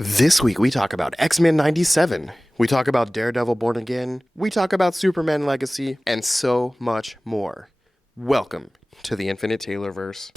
This week we talk about X-Men 97, we talk about Daredevil Born Again, we talk about Superman Legacy, and so much more. Welcome to the Infinite Taylorverse.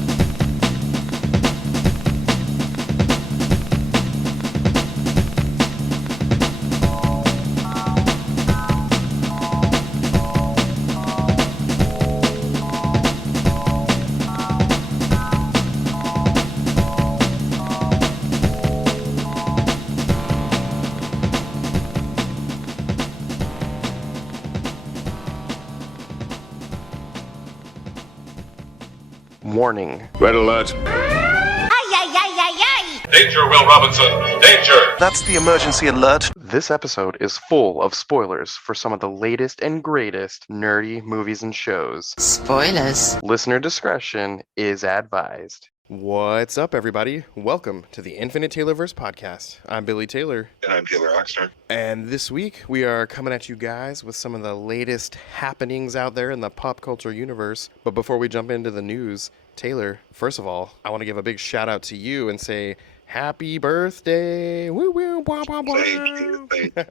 Warning. Red alert. Ay, ay, ay, ay, ay! Danger, Will Robinson. Danger. That's the emergency alert. This episode is full of spoilers for some of the latest and greatest nerdy movies and shows. Spoilers. Listener discretion is advised. What's up, everybody? Welcome to the Infinite Taylorverse podcast. I'm Billy Taylor. And I'm Taylor Oxner. And this week, we are coming at you guys with some of the latest happenings out there in the pop culture universe. But before we jump into the news, Taylor, first of all, I want to give a big shout out to you and say, happy birthday! Woo woo, blah, blah, blah. Thank you.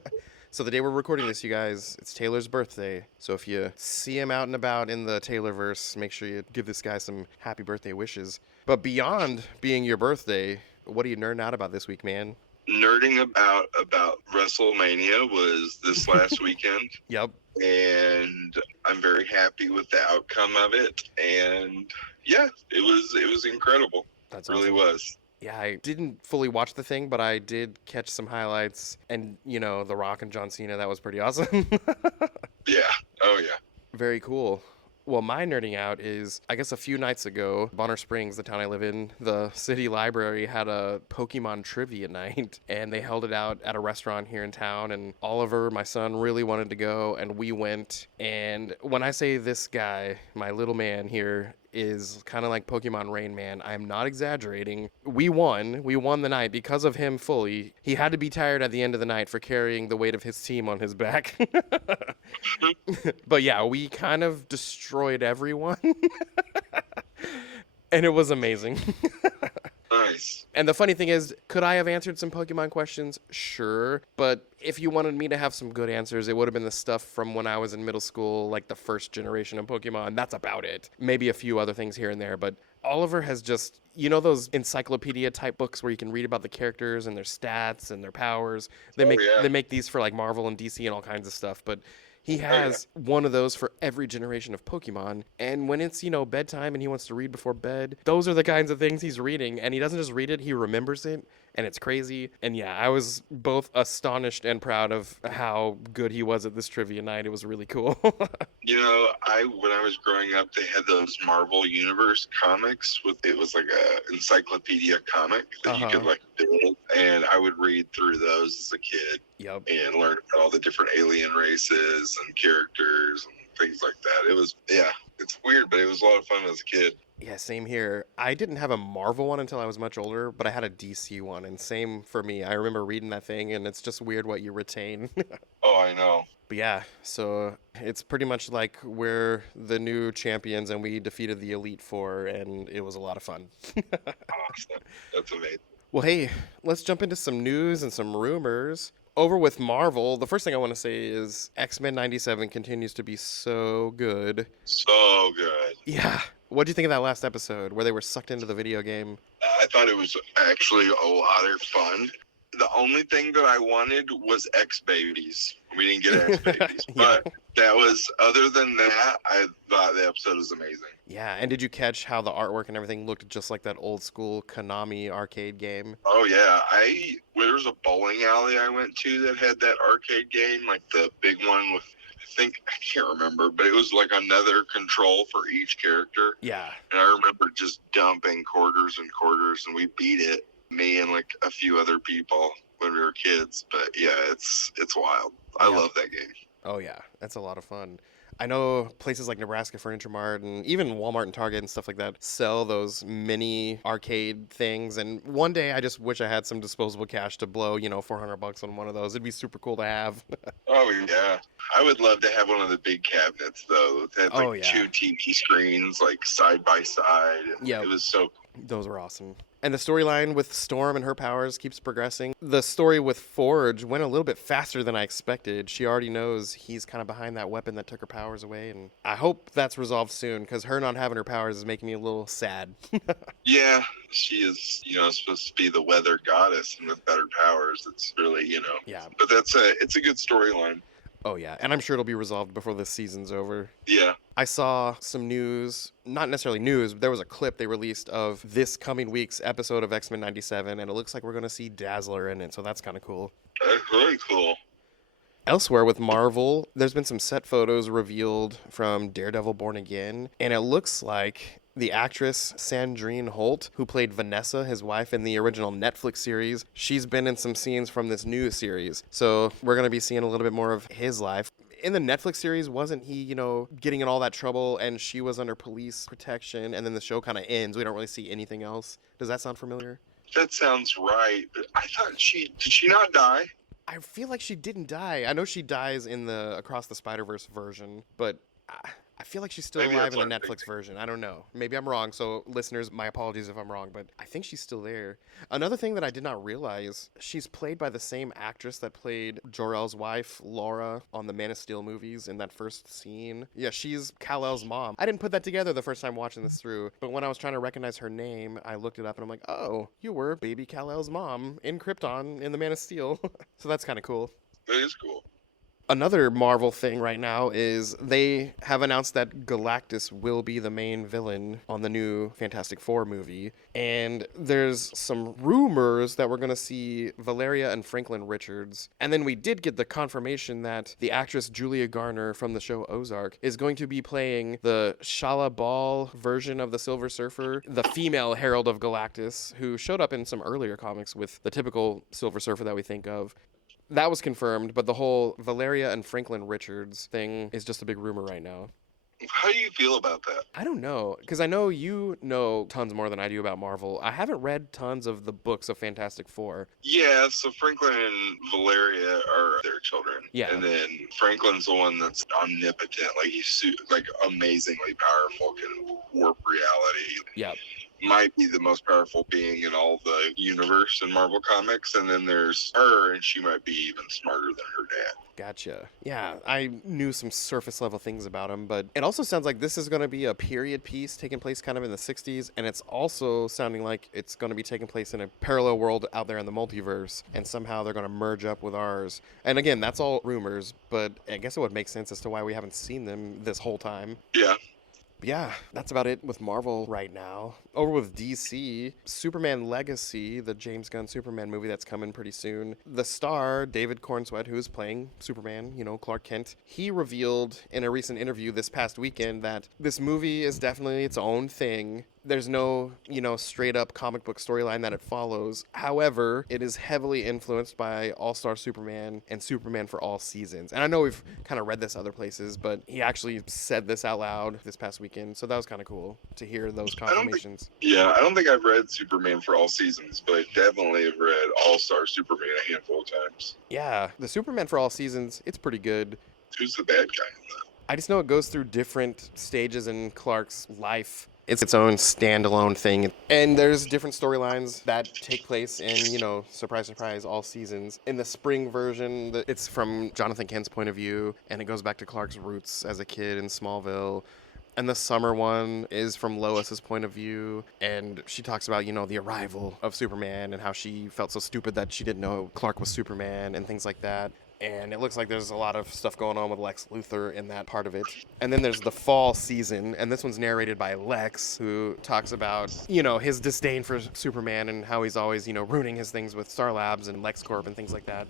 So the day we're recording this, you guys, it's Taylor's birthday. So if you see him out and about in the Taylorverse, make sure you give this guy some happy birthday wishes. But beyond being your birthday, what are you nerding out about this week, man? Nerding about WrestleMania was this last weekend, Yep. and I'm very happy with the outcome of it. And yeah, it was incredible. That's It really awesome. was. Yeah, I didn't fully watch the thing, but I did catch some highlights. And, you know, The Rock and John Cena, that was pretty awesome. Yeah. Oh yeah. Very cool. Well, my nerding out is, I guess a few nights ago, Bonner Springs, the town I live in, the city library had a Pokemon trivia night, and they held it out at a restaurant here in town, and Oliver, my son, really wanted to go, and we went. And when I say this guy, my little man here, is kind of like Pokemon Rain Man, I'm not exaggerating. We won the night because of him fully. He had to be tired at the end of the night for carrying the weight of his team on his back. But yeah, we kind of destroyed everyone. And it was amazing. Nice. And the funny thing is, could I have answered some Pokemon questions? Sure. But if you wanted me to have some good answers, it would have been the stuff from when I was in middle school, like the first generation of Pokemon. That's about it. Maybe a few other things here and there. But Oliver has just, you know, those encyclopedia type books where you can read about the characters and their stats and their powers. They make these for like Marvel and DC and all kinds of stuff. But he has one of those for every generation of Pokemon. And when it's, you know, bedtime and he wants to read before bed, those are the kinds of things he's reading. And he doesn't just read it, he remembers it. And it's crazy. And yeah, I was both astonished and proud of how good he was at this trivia night. It was really cool. You know, when I was growing up, they had those Marvel Universe comics it was like a encyclopedia comic that you could like build, and I would read through those as a kid. Yep. And learn about all the different alien races and characters and things like that. It was, it's weird, but it was a lot of fun as a kid. Yeah, same here. I didn't have a Marvel one until I was much older, but I had a DC one, and same for me. I remember reading that thing, and it's just weird what you retain. Oh, I know. But yeah, so it's pretty much like we're the new champions, and we defeated the Elite Four, and it was a lot of fun. Awesome. That's amazing. Well, hey, let's jump into some news and some rumors. Over with Marvel, the first thing I want to say is X-Men 97 continues to be so good. So good. Yeah. What do you think of that last episode where they were sucked into the video game? I thought it was actually a lot of fun. The only thing that I wanted was X-Babies. We didn't get X-Babies. Yeah. But that was, other than that, I thought the episode was amazing. Yeah, and did you catch how the artwork and everything looked just like that old school Konami arcade game? Oh, yeah. There was a bowling alley I went to that had that arcade game, like the big one with, I can't remember, but it was like another control for each character. Yeah. And I remember just dumping quarters and quarters, and we beat it, me and like a few other people when we were kids. But yeah, it's wild. I love that game. Oh, yeah. That's a lot of fun. I know places like Nebraska Furniture Mart and even Walmart and Target and stuff like that sell those mini arcade things. And one day I just wish I had some disposable cash to blow, you know, $400 on one of those. It'd be super cool to have. Oh, yeah. I would love to have one of the big cabinets, though. It had like two TV screens, like side by side. And yeah. It was so cool. Those are awesome. And the storyline with Storm and her powers keeps progressing. The story with Forge went a little bit faster than I expected. She already knows he's kind of behind that weapon that took her powers away. And I hope that's resolved soon, because her not having her powers is making me a little sad. Yeah, she is, supposed to be the weather goddess and with better powers. It's really, Yeah. But it's a good storyline. Oh, yeah. And I'm sure it'll be resolved before this season's over. Yeah. I saw some news, not necessarily news, but there was a clip they released of this coming week's episode of X-Men 97, and it looks like we're going to see Dazzler in it, so that's kind of cool. That's really cool. Elsewhere with Marvel, there's been some set photos revealed from Daredevil Born Again, and it looks like the actress Sandrine Holt, who played Vanessa, his wife, in the original Netflix series, she's been in some scenes from this new series. So we're going to be seeing a little bit more of his life. In the Netflix series, wasn't he, getting in all that trouble and she was under police protection, and then the show kind of ends? We don't really see anything else. Does that sound familiar? That sounds right. But I thought did she not die? I feel like she didn't die. I know she dies in the Across the Spider-Verse version, but I feel like she's still alive in the Netflix version. I don't know. Maybe I'm wrong. So listeners, my apologies if I'm wrong, but I think she's still there. Another thing that I did not realize, she's played by the same actress that played Jor-El's wife, Laura, on the Man of Steel movies in that first scene. Yeah, she's Kal-El's mom. I didn't put that together the first time watching this through, but when I was trying to recognize her name, I looked it up and I'm like, oh, you were baby Kal-El's mom in Krypton in the Man of Steel. So that's kind of cool. That is cool. Another Marvel thing right now is they have announced that Galactus will be the main villain on the new Fantastic Four movie. And there's some rumors that we're going to see Valeria and Franklin Richards. And then we did get the confirmation that the actress Julia Garner from the show Ozark is going to be playing the Shala Ball version of the Silver Surfer, the female Herald of Galactus, who showed up in some earlier comics with the typical Silver Surfer that we think of. That was confirmed, but the whole Valeria and Franklin Richards thing is just a big rumor right now. How do you feel about that? I don't know, because I know you know tons more than I do about Marvel. I haven't read tons of the books of Fantastic Four. Yeah, so Franklin and Valeria are their children. Yeah. And then Franklin's the one that's omnipotent, like he's amazingly powerful, can warp reality. Yeah. Might be the most powerful being in all the universe in Marvel Comics, and then there's her, and she might be even smarter than her dad. Gotcha. Yeah, I knew some surface level things about him, but it also sounds like this is going to be a period piece taking place kind of in the 60s, and it's also sounding like it's going to be taking place in a parallel world out there in the multiverse, and somehow they're going to merge up with ours. And again, that's all rumors, but I guess it would make sense as to why we haven't seen them this whole time. Yeah. Yeah, that's about it with Marvel right now. Over with DC, Superman Legacy, the James Gunn Superman movie that's coming pretty soon. The star, David Cornsweet, who is playing Superman, Clark Kent, he revealed in a recent interview this past weekend that this movie is definitely its own thing. There's no, straight up comic book storyline that it follows. However, it is heavily influenced by All-Star Superman and Superman for All Seasons. And I know we've kind of read this other places, but he actually said this out loud this past weekend. So that was kind of cool to hear those confirmations. I don't think I've read Superman for All Seasons, but definitely have read All-Star Superman a handful of times. Yeah, the Superman for All Seasons, it's pretty good. Who's the bad guy in that? I just know it goes through different stages in Clark's life. It's its own standalone thing. And there's different storylines that take place in, surprise, surprise, all seasons. In the spring version, it's from Jonathan Kent's point of view, and it goes back to Clark's roots as a kid in Smallville. And the summer one is from Lois's point of view, and she talks about, the arrival of Superman and how she felt so stupid that she didn't know Clark was Superman and things like that. And it looks like there's a lot of stuff going on with Lex Luthor in that part of it. And then there's the fall season, and this one's narrated by Lex, who talks about, his disdain for Superman and how he's always, ruining his things with Star Labs and LexCorp and things like that.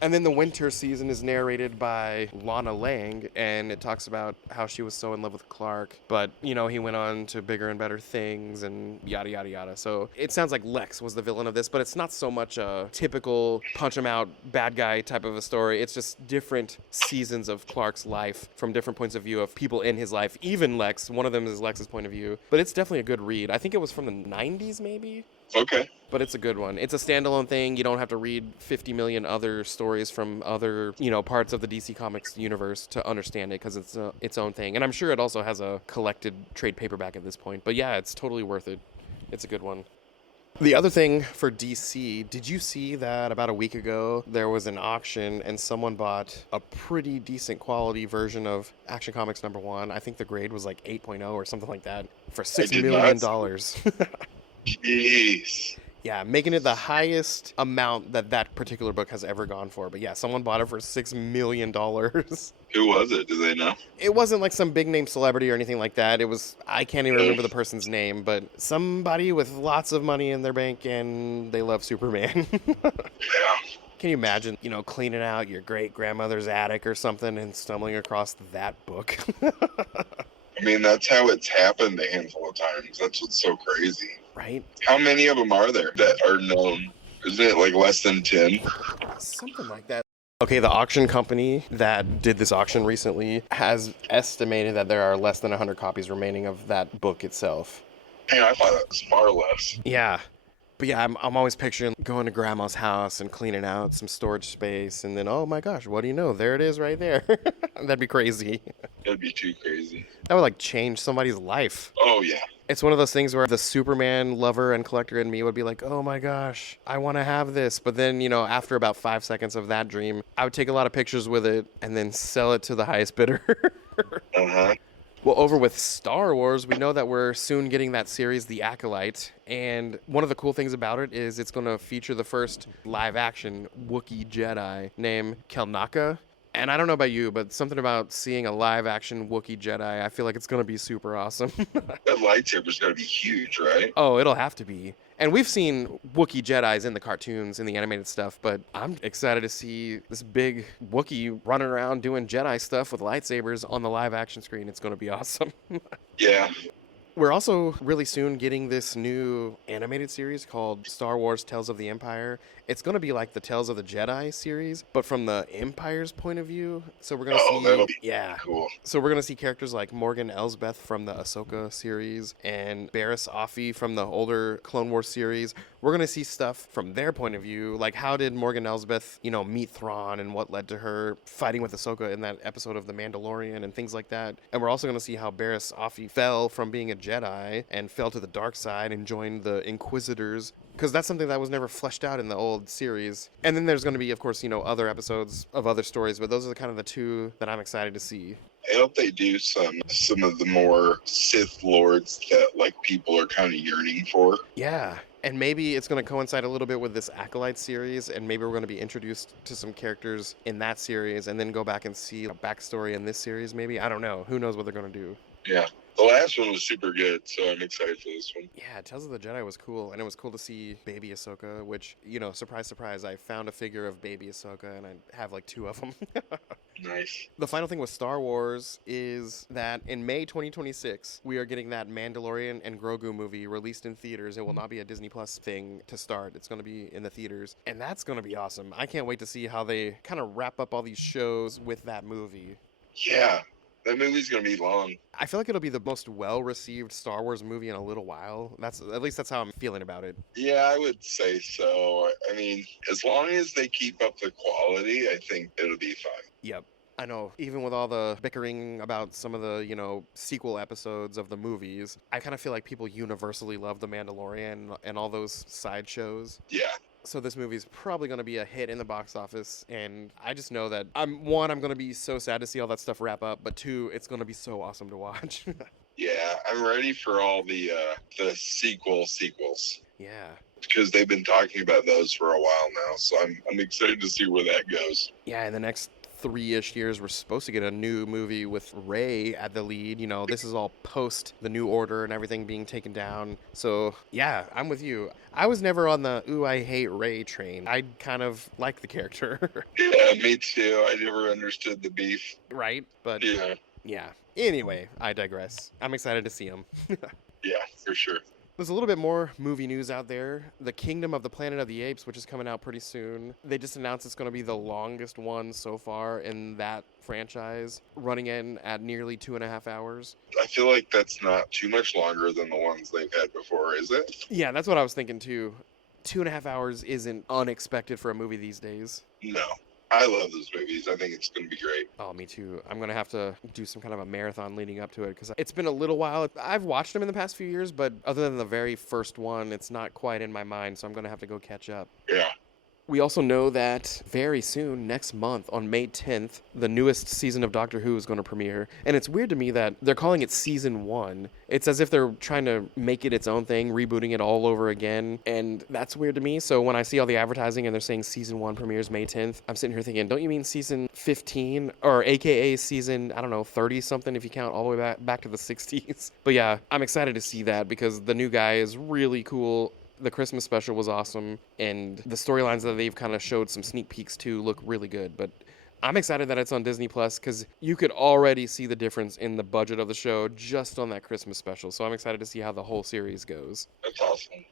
And then the winter season is narrated by Lana Lang, and it talks about how she was so in love with Clark, but, he went on to bigger and better things and yada, yada, yada. So it sounds like Lex was the villain of this, but it's not so much a typical punch-him-out bad guy type of a story. It's just different seasons of Clark's life from different points of view of people in his life, even Lex. One of them is Lex's point of view, but it's definitely a good read. I think it was from the 90s, maybe? Okay. But it's a good one. It's a standalone thing. You don't have to read 50 million other stories from other, parts of the DC Comics universe to understand it, because it's its own thing. And I'm sure it also has a collected trade paperback at this point. But yeah, it's totally worth it. It's a good one. The other thing for DC, did you see that about a week ago there was an auction and someone bought a pretty decent quality version of Action Comics #1? I think the grade was like 8.0 or something like that for $6 million. Jeez. Yeah, making it the highest amount that particular book has ever gone for. But yeah, someone bought it for $6 million. Who was it? Do they know? It wasn't like some big name celebrity or anything like that. It was, I can't even remember the person's name, but somebody with lots of money in their bank and they love Superman. Yeah. Can you imagine, cleaning out your great grandmother's attic or something and stumbling across that book? I mean, that's how it's happened a handful of times. That's what's so crazy. Right? How many of them are there that are known? Isn't it like less than 10? Something like that. Okay, the auction company that did this auction recently has estimated that there are less than 100 copies remaining of that book itself. Man, I thought it was far less. Yeah. But yeah, I'm always picturing going to grandma's house and cleaning out some storage space, and then, oh my gosh, what do you know? There it is right there. That'd be crazy. That'd be too crazy. That would change somebody's life. Oh, yeah. It's one of those things where the Superman lover and collector in me would be like, oh my gosh, I want to have this. But then, after about 5 seconds of that dream, I would take a lot of pictures with it and then sell it to the highest bidder. Uh-huh. Well, over with Star Wars, we know that we're soon getting that series, The Acolyte. And one of the cool things about it is it's going to feature the first live-action Wookiee Jedi named Kelnaka. And I don't know about you, but something about seeing a live-action Wookiee Jedi, I feel like it's going to be super awesome. That lightsaber's going to be huge, right? Oh, it'll have to be. And we've seen Wookiee Jedis in the cartoons, in the animated stuff, but I'm excited to see this big Wookiee running around doing Jedi stuff with lightsabers on the live-action screen. It's going to be awesome. Yeah. We're also really soon getting this new animated series called Star Wars Tales of the Empire. It's going to be like the Tales of the Jedi series, but from the Empire's point of view. So we're going to that'll see, be cool. So we're going to see characters like Morgan Elsbeth from the Ahsoka series and Barriss Offee from the older Clone Wars series. We're going to see stuff from their point of view, like how did Morgan Elsbeth, meet Thrawn and what led to her fighting with Ahsoka in that episode of The Mandalorian and things like that. And we're also going to see how Barriss Offee fell from being a Jedi and fell to the dark side and joined the Inquisitors, because that's something that was never fleshed out in the old series. And then there's going to be, of course, other episodes of other stories, but those are kind of the two that I'm excited to see. I hope they do some of the more Sith Lords that people are kind of yearning for. Yeah. And maybe it's going to coincide a little bit with this Acolyte series, and maybe we're going to be introduced to some characters in that series and then go back and see a backstory in this series, maybe. I don't know. Who knows what they're going to do. Yeah. The last one was super good, so I'm excited for this one. Yeah, Tales of the Jedi was cool, and it was cool to see Baby Ahsoka, which, surprise, surprise, I found a figure of Baby Ahsoka, and I have 2 of them. Nice. The final thing with Star Wars is that in May 2026, we are getting that Mandalorian and Grogu movie released in theaters. It will not be a Disney Plus thing to start. It's going to be in the theaters, and that's going to be awesome. I can't wait to see how they kind of wrap up all these shows with that movie. Yeah. That movie's going to be long. I feel like it'll be the most well-received Star Wars movie in a little while. At least that's how I'm feeling about it. Yeah, I would say so. I mean, as long as they keep up the quality, I think it'll be fine. Yep. I know, even with all the bickering about some of the, sequel episodes of the movies, I kind of feel like people universally love The Mandalorian and all those side shows. Yeah. So this movie's probably going to be a hit in the box office, and I just know that I'm going to be so sad to see all that stuff wrap up, but 2, it's going to be so awesome to watch. Yeah, I'm ready for all the sequels. Yeah. Because they've been talking about those for a while now, so I'm excited to see where that goes. Yeah, in the next 3-ish years, we're supposed to get a new movie with Rey at the lead. This is all post the New Order and everything being taken down. So, yeah, I'm with you. I was never on the, ooh, I hate Rey train. I kind of like the character. Yeah, me too. I never understood the beef. Right? But, yeah. Anyway, I digress. I'm excited to see him. Yeah, for sure. There's a little bit more movie news out there. The Kingdom of the Planet of the Apes, which is coming out pretty soon. They just announced it's going to be the longest one so far in that franchise, running in at nearly 2.5 hours. I feel like that's not too much longer than the ones they've had before, is it? Yeah, that's what I was thinking too. 2.5 hours isn't unexpected for a movie these days. No. I love those movies. I think it's going to be great. Oh, me too. I'm going to have to do some kind of a marathon leading up to it because it's been a little while. I've watched them in the past few years, but other than the very first one, it's not quite in my mind, so I'm going to have to go catch up. Yeah. We also know that very soon, next month, on May 10th, the newest season of Doctor Who is going to premiere. And it's weird to me that they're calling it Season 1. It's as if they're trying to make it its own thing, rebooting it all over again. And that's weird to me. So when I see all the advertising and they're saying Season 1 premieres May 10th, I'm sitting here thinking, don't you mean Season 15? Or AKA Season, 30-something if you count all the way back to the 60s. But yeah, I'm excited to see that because the new guy is really cool. The Christmas special was awesome, and the storylines that they've kind of showed some sneak peeks to look really good. But I'm excited that it's on Disney Plus because you could already see the difference in the budget of the show just on that Christmas special. So I'm excited to see how the whole series goes. That's awesome.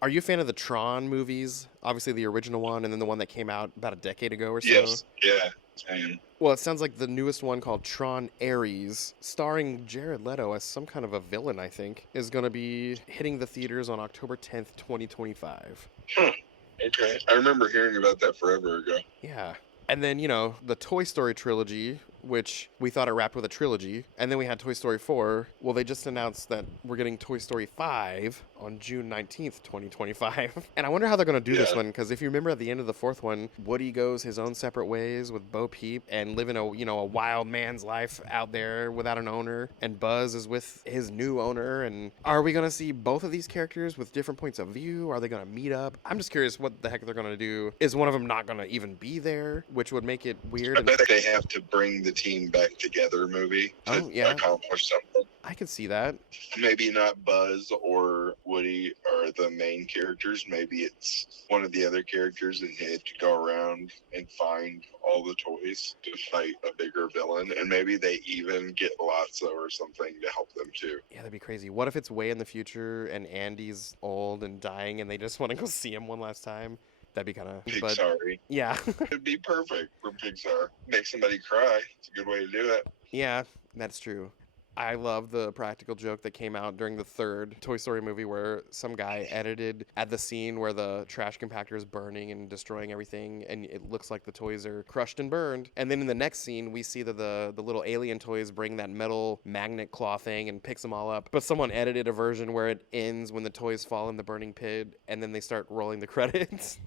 Are you a fan of the Tron movies? Obviously the original one, and then the one that came out about a decade ago or so? Yes, yeah, same. Well, it sounds like the newest one called Tron Ares, starring Jared Leto as some kind of a villain, I think, is going to be hitting the theaters on October 10th, 2025. Okay. I remember hearing about that forever ago. Yeah. And then, the Toy Story trilogy, which we thought it wrapped with a trilogy. And then we had Toy Story 4. Well, they just announced that we're getting Toy Story 5 on June 19th, 2025. And I wonder how they're going to do this one, because if you remember at the end of the fourth one, Woody goes his own separate ways with Bo Peep and living a wild man's life out there without an owner. And Buzz is with his new owner. And are we going to see both of these characters with different points of view? Are they going to meet up? I'm just curious what the heck they're going to do. Is one of them not going to even be there, which would make it weird? I bet they have to bring the team back together movie to accomplish something. I could see that. Maybe not Buzz or Woody are the main characters. Maybe it's one of the other characters and they have to go around and find all the toys to fight a bigger villain. And maybe they even get Lotso or something to help them too. Yeah, that'd be crazy. What if it's way in the future and Andy's old and dying and they just want to go see him one last time? That'd be kind of Pixar. Yeah. It'd be perfect for Pixar. Make somebody cry. It's a good way to do it. Yeah, that's true. I love the practical joke that came out during the third Toy Story movie where some guy edited at the scene where the trash compactor is burning and destroying everything, and it looks like the toys are crushed and burned. And then in the next scene, we see that the little alien toys bring that metal magnet claw thing and picks them all up. But someone edited a version where it ends when the toys fall in the burning pit, and then they start rolling the credits.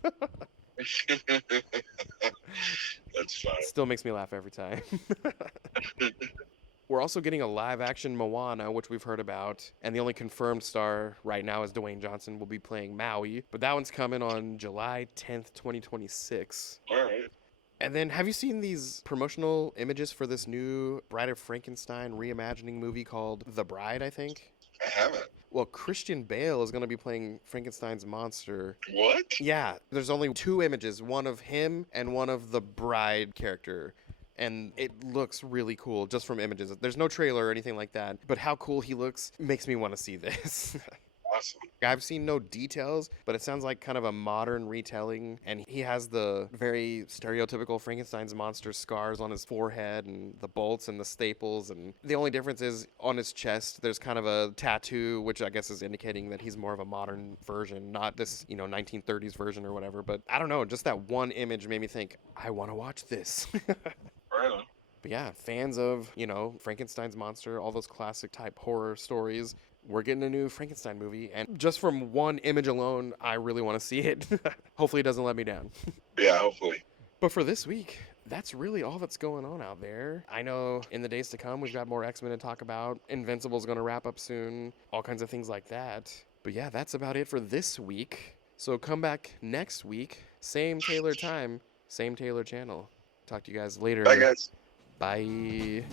That's fine. Still makes me laugh every time. We're also getting a live-action Moana, which we've heard about, and the only confirmed star right now is Dwayne Johnson will be playing Maui, but that one's coming on July 10th, 2026. All right. And then have you seen these promotional images for this new Bride of Frankenstein reimagining movie called The Bride, I think? I haven't. Well, Christian Bale is going to be playing Frankenstein's monster. What? Yeah, there's only 2 images, one of him and one of the bride character. And it looks really cool just from images. There's no trailer or anything like that. But how cool he looks makes me want to see this. Awesome. I've seen no details, but it sounds like kind of a modern retelling. And he has the very stereotypical Frankenstein's monster scars on his forehead and the bolts and the staples. And the only difference is on his chest, there's kind of a tattoo, which I guess is indicating that he's more of a modern version, not this, 1930s version or whatever. But I don't know, just that one image made me think, I want to watch this. Right on. But yeah, fans of, Frankenstein's monster, all those classic type horror stories, we're getting a new Frankenstein movie. And just from one image alone, I really want to see it. Hopefully it doesn't let me down. Yeah, hopefully. But for this week, that's really all that's going on out there. I know in the days to come, we've got more X-Men to talk about. Invincible's going to wrap up soon. All kinds of things like that. But yeah, that's about it for this week. So come back next week. Same Taylor time, same Taylor channel. Talk to you guys later. Bye, guys. Bye.